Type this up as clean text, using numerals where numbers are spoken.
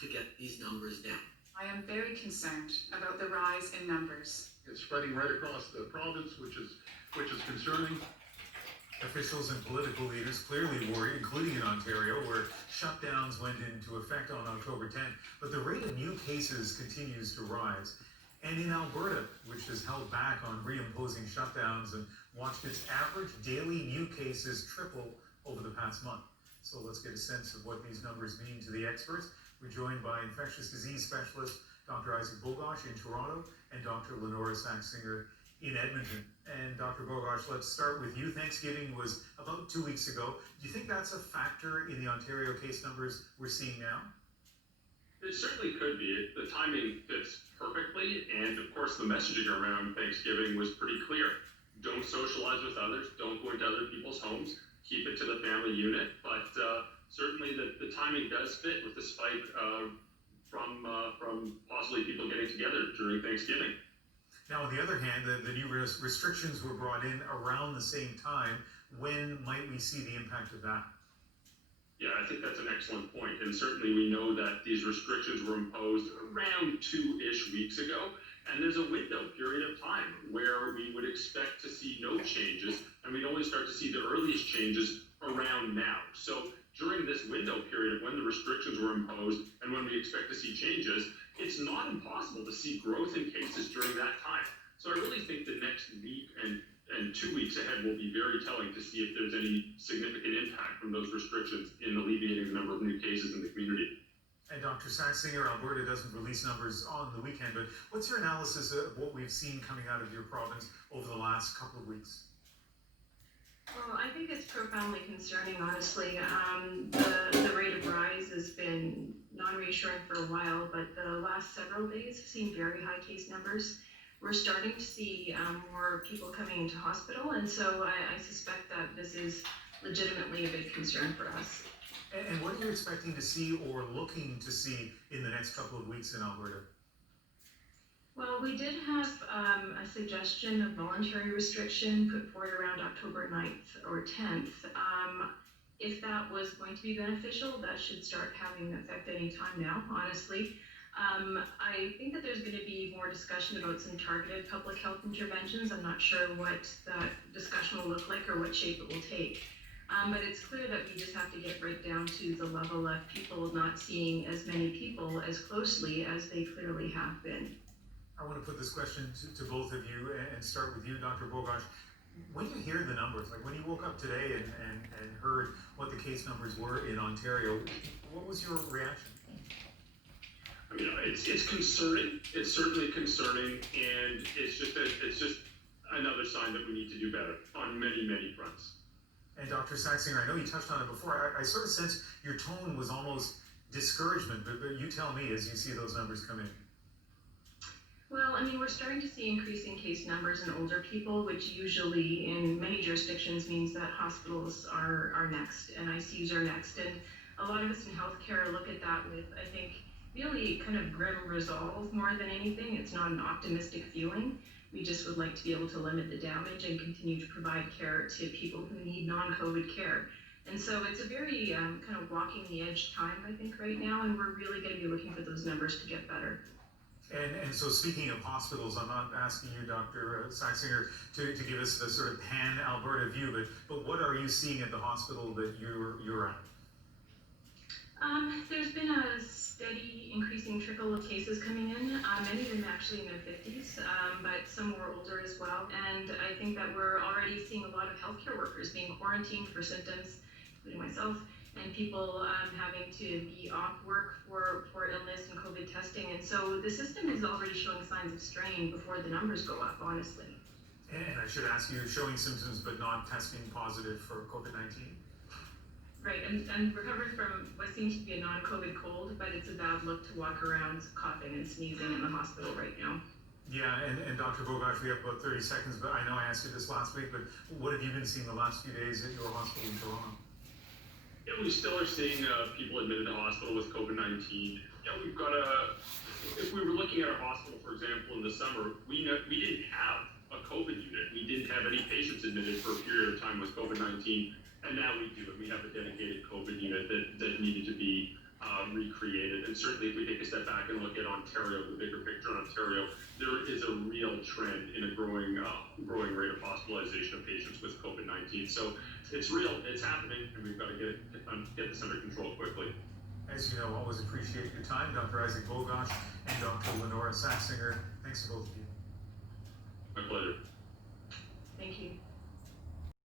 to get these numbers down. I am very concerned about the rise in numbers. It's spreading right across the province, which is concerning. Officials and political leaders clearly worry, including in Ontario, where shutdowns went into effect on October 10th. But the rate of new cases continues to rise. And in Alberta, which has held back on reimposing shutdowns and watched its average daily new cases triple over the past month. So let's get a sense of what these numbers mean to the experts. We're joined by infectious disease specialist Dr. Isaac Bogoch in Toronto and Dr. Lenora Saxinger in Edmonton. And Dr. Bogoch, let's start with you. Thanksgiving was about 2 weeks ago. Do you think that's a factor in the Ontario case numbers we're seeing now? It certainly could be. The timing fits perfectly, and of course the messaging around Thanksgiving was pretty clear. Don't socialize with others, don't go into other people's homes, keep it to the family unit, but certainly the timing does fit with the spike from possibly people getting together during Thanksgiving. Now, on the other hand, the new restrictions were brought in around the same time. When might we see the impact of that? Yeah, I think that's an excellent point. And certainly we know that these restrictions were imposed around 2-ish weeks ago. And there's a window period of time where we would expect to see no changes, and we'd only start to see the earliest changes around now. So during this window period of when the restrictions were imposed and when we expect to see changes, it's not impossible to see growth in cases during that time. So I really think the next week and 2 weeks ahead will be very telling to see if there's any significant impact from those restrictions in alleviating the number of new cases in the community. And Dr. Saxinger, Alberta doesn't release numbers on the weekend, but what's your analysis of what we've seen coming out of your province over the last couple of weeks? Well, I think it's profoundly concerning, honestly. The rate of rise has been non-reassuring for a while, but the last several days have seen very high case numbers. We're starting to see more people coming into hospital, and so I suspect that this is legitimately a big concern for us. And what are you expecting to see or looking to see in the next couple of weeks in Alberta? Well, we did have a suggestion of voluntary restriction put forward around October 9th or 10th. If that was going to be beneficial, that should start having an effect any time now, honestly. I think that there's going to be more discussion about some targeted public health interventions. I'm not sure what that discussion will look like or what shape it will take. But it's clear that we just have to get right down to the level of people not seeing as many people as closely as they clearly have been. I want to put this question to both of you and start with you, Dr. Bogoch. When you hear the numbers, like when you woke up today and heard what the case numbers were in Ontario, what was your reaction? I mean, it's concerning. It's certainly concerning, and it's just another sign that we need to do better on many, many fronts. And Dr. Saxinger, I know you touched on it before. I sort of sense your tone was almost discouragement, but you tell me as you see those numbers come in. Well, I mean, we're starting to see increasing case numbers in older people, which usually in many jurisdictions means that hospitals are next and ICUs are next. And a lot of us in healthcare look at that with, I think, really kind of grim resolve more than anything. It's not an optimistic feeling. We just would like to be able to limit the damage and continue to provide care to people who need non-COVID care. And so it's a very kind of walking the edge time, I think, right now, and we're really going to be looking for those numbers to get better. And so speaking of hospitals, I'm not asking you, Dr. Saxinger, to give us the sort of pan-Alberta view, but what are you seeing at the hospital that you're at? There's been a steady increasing trickle of cases coming in, many of them actually in their 50s, but some more older as well. And I think that we're already seeing a lot of healthcare workers being quarantined for symptoms, including myself, and people having to be off work for illness and COVID testing. And so the system is already showing signs of strain before the numbers go up, honestly. And I should ask you, showing symptoms but not testing positive for COVID-19? Right, and recovering from what seems to be a non-COVID cold, but it's a bad look to walk around coughing and sneezing in the hospital right now. Yeah, and Dr. Bogoch, we have about 30 seconds, but I know I asked you this last week, but what have you been seeing the last few days at your hospital in Toronto? Yeah, we still are seeing people admitted to hospital with COVID-19. Yeah, we've got if we were looking at our hospital, for example, in the summer, we didn't have a COVID unit. We didn't have any patients admitted for a period of time with COVID-19. And now we do it. We have a dedicated COVID unit that needed to be recreated. And certainly if we take a step back and look at Ontario, the bigger picture in Ontario, there is a real trend in a growing rate of hospitalization of patients with COVID-19. So it's real, it's happening, and we've got to get this under control quickly. As you know, always appreciate your time, Dr. Isaac Bogosh and Dr. Lenora Saxinger. Thanks to both of you. My pleasure. Thank you.